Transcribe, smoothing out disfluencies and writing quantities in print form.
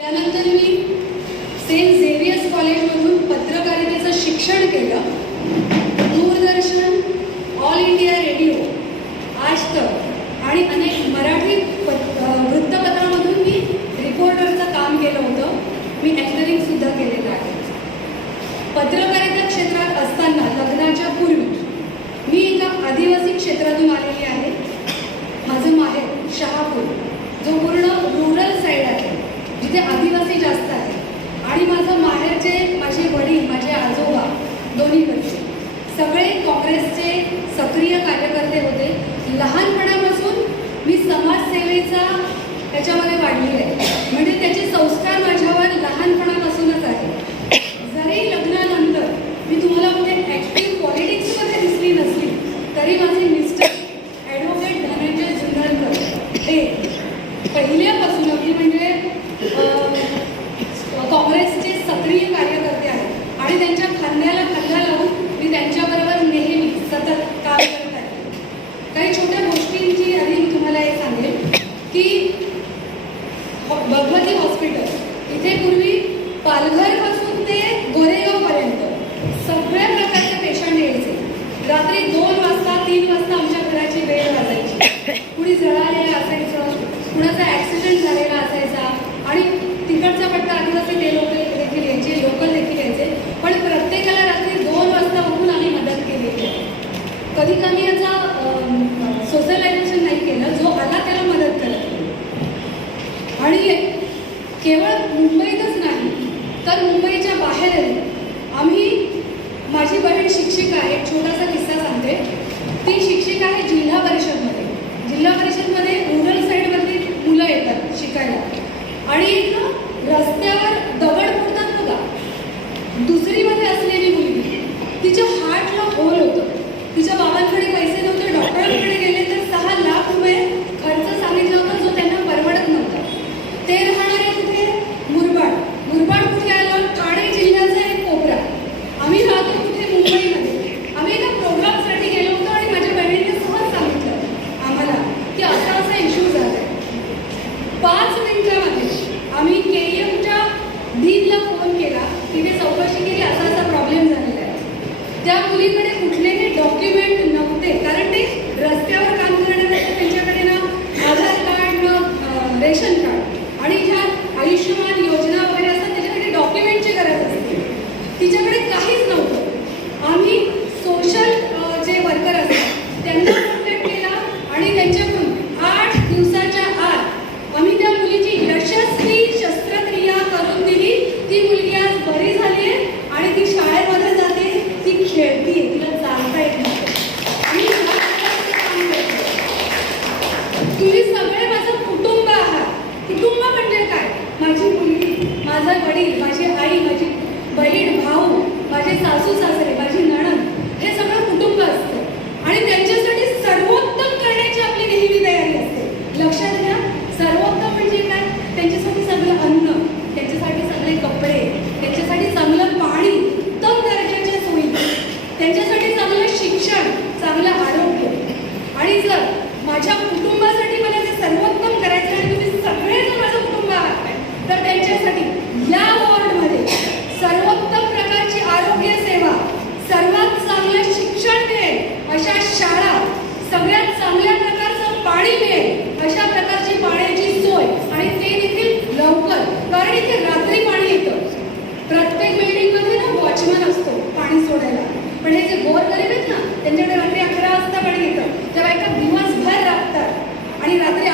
त्यानंतर मी Saint Xavier's कॉलेजमधून पत्रकारितेचं शिक्षण केलं. दूरदर्शन, ऑल इंडिया रेडिओ, आज तक आणि अनेक मराठी वृत्तपत्रामधून मी रिपोर्टरचं काम केलं होतं. मी ॲक्टरिंगसुद्धा केलेलं आहे. पत्रकारिता क्षेत्रात असताना लग्नाच्या पूर्वी मी एका आदिवासी क्षेत्रातून आलेली आहे. माझं माहेर शहापूर, जो पूर्ण रुरल साईड आहे, जिथे आदिवासी जास्त आहे. आणि माझं माहेरचे माझे वडील, माझे आजोबा दोन्हीकडचे सगळे काँग्रेसचे सक्रिय कार्यकर्ते होते. लहानपणापासून मी समाजसेवेचा त्याच्यामध्ये वाढलेले आहे. म्हणजे त्याचे संस्कार माझ्यावर लहानपणापासूनच आहे. जरी लग्नानंतर मी तुम्हाला कुठे ॲक्टिव्ह पॉलिटिक्समध्ये दिसली नसली तरी माझे मिस्टर ॲडव्होकेट धनंजय जुन्नरकर हे पहिल्यापासून अगदी म्हणजे काँग्रेसचे सक्रिय कार्यकर्ते आहेत. आणि त्यांच्या खांद्याला खांदा लावून मी त्यांच्याबरोबर नेहमी सतत काम करत आहे. काही छोट्या गोष्टींची आधी मी तुम्हाला हे सांगेन की भगवती हॉस्पिटल इथे पूर्वी पालघरपासून ते गोरेगावपर्यंत सगळ्या प्रकारचे पेशंट यायचे. रात्री 2 वाजता 3 वाजता आमच्या घराची वेळ वाजायची. कुणी जळालेलं असायचं, कुणाचा ॲक्सिडेंट झालेला असायचा. आणि तिकडचा पट्टा आदिवासी ते लोक देखील यायचे, लोकल देखील यायचे. पण प्रत्येकाला रात्री 2 वाजता उठून आम्ही मदत केलेली आहे. कधी कमी याचा सोशलायझेशन नाही केलं, जो आला त्याला मदत करत. आणि केवळ मुंबईतच नाही तर मुंबईच्या बाहेरही आम्ही, माझी बहीण शिक्षिका आहे. एक छोटासा किस्सा सांगते. ती शिक्षिका आहे जिल्हा परिषदमध्ये. जिल्हा परिषदमध्ये रुरल साईडमधली मुलं येतात शिकायला. आणि एक रस्त्यावर दगड फोडतात बघा, दुसरीमध्ये असलेली मुलगी, तिच्या हार्टला होल होतं. तिच्या बाबांकडे पैसे नव्हते, डॉक्टरांकडे गेले तर 6 लाख रुपये खर्च सांगितला होता, जो त्यांना परवडत नव्हता. ते राहणारे कुठे? मुरबाड. मुरबाड कुठे आलं? ठाणे जिल्ह्याचा एक कोपरा. आम्ही राहतो कुठे? मुंबईमध्ये. आम्ही एका प्रोग्रामसाठी गेलो होतो आणि माझ्या बहिणीने सहज सांगितलं आम्हाला की असा असा इश्यू झाला आहे. 5 मिनिटामध्ये आम्ही KEMच्या डीनला फोन केला. तिने चौकशी केली, असा असा प्रॉब्लेम झालेला आहे. त्या मुलीकडे कुठलेही डॉक्युमेंट नव्हते, कारण ते रस्त्यावर काम करणारे त्यांच्याकडे ना आधार कार्ड, ना रेशन कार्ड. आणि ज्या आयुष्यमान योजना वगैरे असतात त्याच्याकडे डॉक्युमेंटची गरज असते. तिच्याकडे काहीच नव्हतं. आम्ही सोशल जे वर्कर असतात त्यांना कॉन्टॅक्ट केला आणि त्यांच्याकडून 8 दिवसाच्या आत आम्ही त्या मुलीची यशस्वी शस्त्रक्रिया करून दिली. ती मुलगी आज बरी झाली आहे आणि ती शाळेमध्ये जाते, ती खेळती, तिला चालता येत नाही. आणि तुम्ही सगळे माझं कुटुंब आहात. कुटुंब म्हणजे काय? माझी मुलगी, माझा वडील, माझी आई, माझी बहीण, भाऊ, माझे सासू सासरे, माझी नणंद, हे सगळं कुटुंब असतं. आणि त्यांच्यासाठी सर्वोत्तम करण्याची आपली नेहमी तयारी असते. लक्षात घ्या, सर्वोत्तम म्हणजे काय? त्यांच्यासाठी सगळं अन्न, त्यांच्यासाठी सगळे कपडे, त्यांच्यासाठी चांगलं पाणी, उत्तम दर्जाच्या सोयी, त्यांच्यासाठी चांगलं शिक्षण, चांगलं आरोग्य. आणि जर माझ्या कुटुंबासाठी मला ते सर्वोत्तम करायचं आणि तुम्ही सगळे जर माझं कुटुंब आहात तर त्यांच्यासाठी या वॉर्डमध्ये सर्वोत्तम प्रकारची आरोग्य सेवा, सर्वात चांगलं शिक्षण मिळेल अशा शाळा, सगळ्यात चांगल्या प्रकारचं पाणी मिळेल अशा प्रकारची पाण्याची सोय, आणि ते देखील लवकर. कारण इथे रात्री पाणी येतं. प्रत्येक बिल्डिंगमध्ये ना वॉचमन असतो पाणी सोडायला. पण हे जे गोरगरीब आहेत ना, त्यांच्याकडे रात्री 11 वाजता पाणी येतं. त्या बायका दिवसभर राबतात आणि रात्री